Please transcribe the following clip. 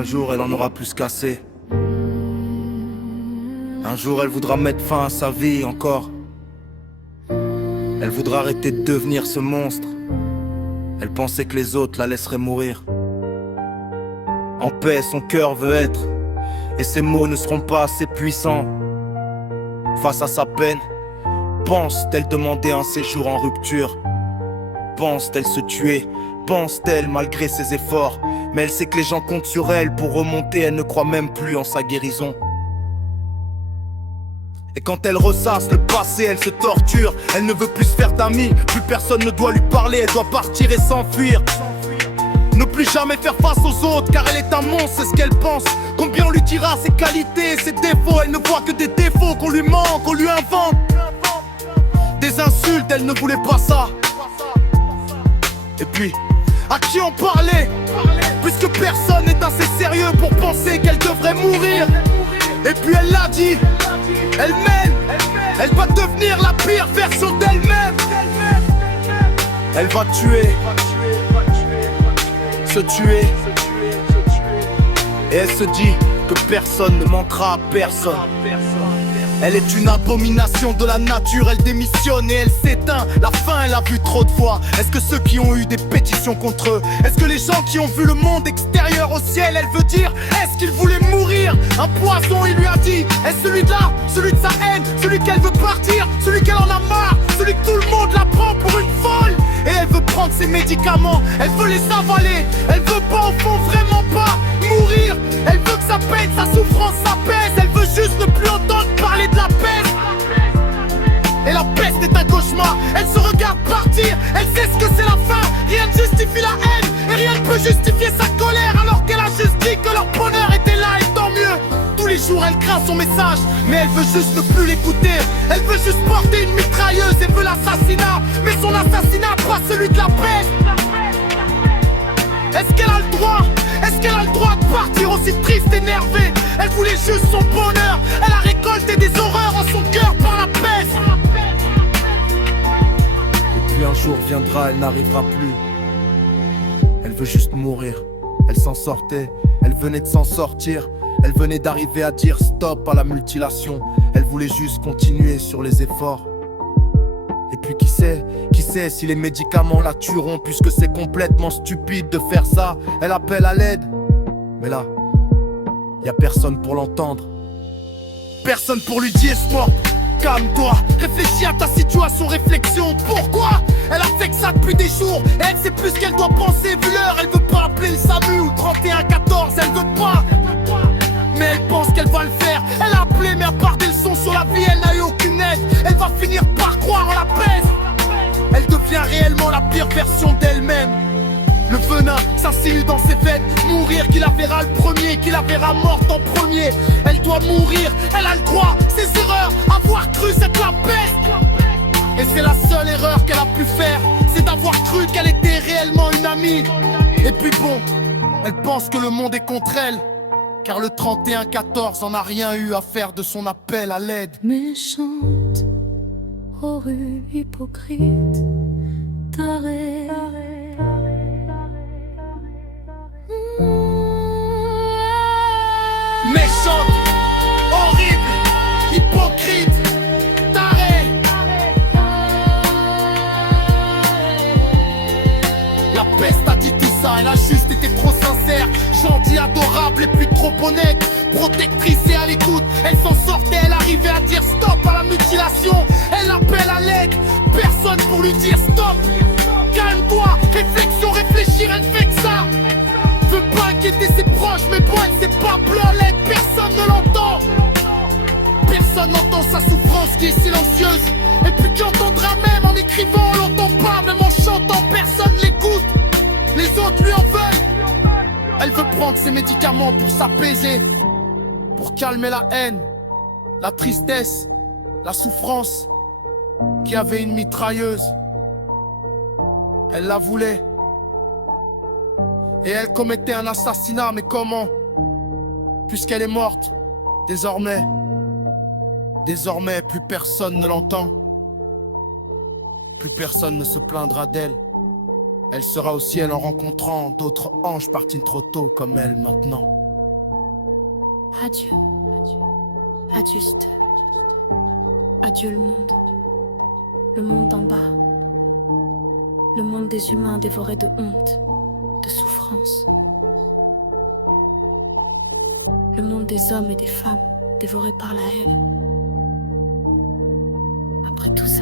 Un jour elle en aura plus qu'assez. Un jour elle voudra mettre fin à sa vie encore. Elle voudra arrêter de devenir ce monstre. Elle pensait que les autres la laisseraient mourir. En paix son cœur veut être, et ses mots ne seront pas assez puissants. Face à sa peine, pense-t-elle demander un séjour en rupture? Pense-t-elle se tuer? Pense-t-elle malgré ses efforts? Mais elle sait que les gens comptent sur elle pour remonter. Elle ne croit même plus en sa guérison. Et quand elle ressasse le passé, elle se torture. Elle ne veut plus se faire d'amis. Plus personne ne doit lui parler. Elle doit partir et s'enfuir. Ne plus jamais faire face aux autres, car elle est un monstre, c'est ce qu'elle pense. Combien on lui dira ses qualités, ses défauts? Elle ne voit que des défauts, qu'on lui ment, qu'on lui invente. Des insultes, elle ne voulait pas ça. Et puis, à qui en parler? Puisque personne n'est assez sérieux pour penser qu'elle devrait mourir. Et puis elle l'a dit, elle-même, elle va devenir la pire version d'elle-même. Elle va tuer, se tuer. Et elle se dit que personne ne manquera à personne. Elle est une abomination de la nature, elle démissionne et elle s'éteint. La fin, elle a vu trop de fois. Est-ce que ceux qui ont eu des pétitions contre eux, est-ce que les gens qui ont vu le monde extérieur au ciel, elle veut dire, est-ce qu'ils voulaient mourir? Un poison, il lui a dit, est-ce celui de là, celui de sa haine, celui qu'elle veut partir, celui qu'elle en a marre, celui que tout le monde la prend pour une folle? Et elle veut prendre ses médicaments, elle veut les avaler, elle veut pas au fond, vraiment pas mourir. Elle veut que sa peine, sa souffrance s'apaise, elle veut juste ne plus entendre parler de la peste. Et la peste est un cauchemar, elle se regarde partir, elle sait ce que c'est la fin. Rien ne justifie la haine, et rien ne peut justifier sa colère, alors qu'elle a juste dit que leur bonheur était là, et tant mieux. Tous les jours elle craint son message, mais elle veut juste ne plus l'écouter. Elle veut juste porter une mitrailleuse et veut l'assassinat, mais son assassinat, pas celui de la peste. Est-ce qu'elle a le droit? Est-ce qu'elle a le droit de partir aussi triste, énervée? Elle voulait juste son bonheur, elle a récolté des horreurs en son cœur par la peste. Et puis un jour viendra, elle n'arrivera plus. Elle veut juste mourir, elle s'en sortait, elle venait de s'en sortir. Elle venait d'arriver à dire stop à la mutilation. Elle voulait juste continuer sur les efforts. Et puis qui sait si les médicaments la tueront, puisque c'est complètement stupide de faire ça. Elle appelle à l'aide, mais là, y a personne pour l'entendre. Personne pour lui dire stop. Calme-toi, réfléchis à ta situation, réflexion. Pourquoi elle a fait que ça depuis des jours? Et elle sait plus ce qu'elle doit penser, vu l'heure. Elle veut pas appeler le SAMU ou 3114, elle veut pas. Mais elle pense qu'elle va le faire. Elle a appelé mais à part des leçons sur la vie, elle n'a eu aucune aide. Elle va finir par croire en la peste. Elle devient réellement la pire version d'elle-même. Le venin s'insinue dans ses veines. Mourir, qui la verra le premier, qui la verra morte en premier. Elle doit mourir, elle a le droit. Ses erreurs, avoir cru c'est la peste. Et c'est la seule erreur qu'elle a pu faire, c'est d'avoir cru qu'elle était réellement une amie. Et puis bon, elle pense que le monde est contre elle, car le 31-14 en a rien eu à faire de son appel à l'aide. Méchante, aux rues hypocrite, tarée. Méchante, horrible, hypocrite, tarée. La peste a dit tout ça, elle a juste été trop sincère. Gentille, adorable et puis trop honnête. Protectrice et à l'écoute, elle s'en sortait, elle arrivait à dire stop à la mutilation. Elle appelle à l'aide, personne pour lui dire stop. Calme-toi, réflexion, réfléchir, elle fait que ça. Veut pas inquiéter ses proches, mais bon, elle sait pas pleurer, personne ne l'entend. Personne n'entend sa souffrance qui est silencieuse. Et puis qui entendra même en écrivant, on l'entend pas. Même en chantant, personne l'écoute. Les autres lui en veulent. Elle veut prendre ses médicaments pour s'apaiser, pour calmer la haine, la tristesse, la souffrance. Qui avait une mitrailleuse, elle la voulait. Et elle commettait un assassinat, mais comment? Puisqu'elle est morte, désormais plus personne ne l'entend. Plus personne ne se plaindra d'elle. Elle sera au ciel en rencontrant d'autres anges partis trop tôt comme elle maintenant. Adieu. Adjuste. Adieu le monde. Le monde d'en bas. Le monde des humains dévorés de honte, de souffrance. Le monde des hommes et des femmes dévorés par la haine. Après tout ça,